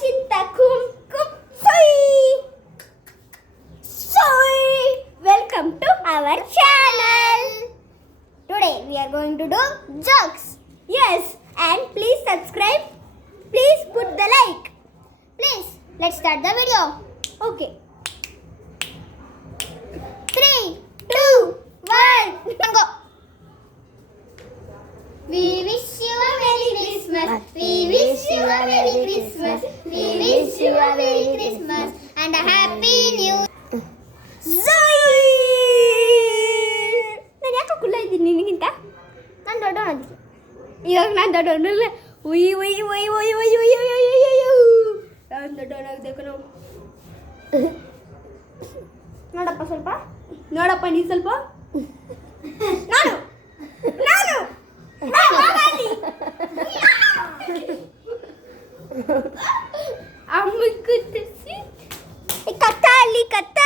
Chinta kum kum soy. Welcome to our channel. Today we are going to do jokes. Yes, and please subscribe. Please put the like. Please, let's start the video. Okay. 3, 2, 1, go. We wish you a Merry Christmas. We wish you a Merry Christmas. We wish you a Merry Christmas and a Happy New Zoe. ನಾನು ಯಾಕೆ ಕುಲ್ಲ ಇದ್ದೀನಿ ನಿನಗಿಂತ? ನಾನು ದೊಡ್ಡವನಾಗಿ ಇವಾಗ ನಾನು ದೊಡ್ಡವನಲ್ಲ. ಒಯ್ ಒಯ್ ಒಯ್ ಒಯ್ ಒಯ್ ಒಯ್ ಒಯ್ ಒಯ್ ನಾನು ದೊಡ್ಡವನಾಗಬೇಕು ನಾವು. ನೋಡಪ್ಪ ಸ್ವಲ್ಪ, ನೋಡಪ್ಪ ನೀ ಸ್ವಲ್ಪ. ನಾನು ನಾನು ಅಮ್ಮ ಕುತ್ತಿಸಿ ಕತ್ತ ಅಲ್ಲಿ ಕತ್ತ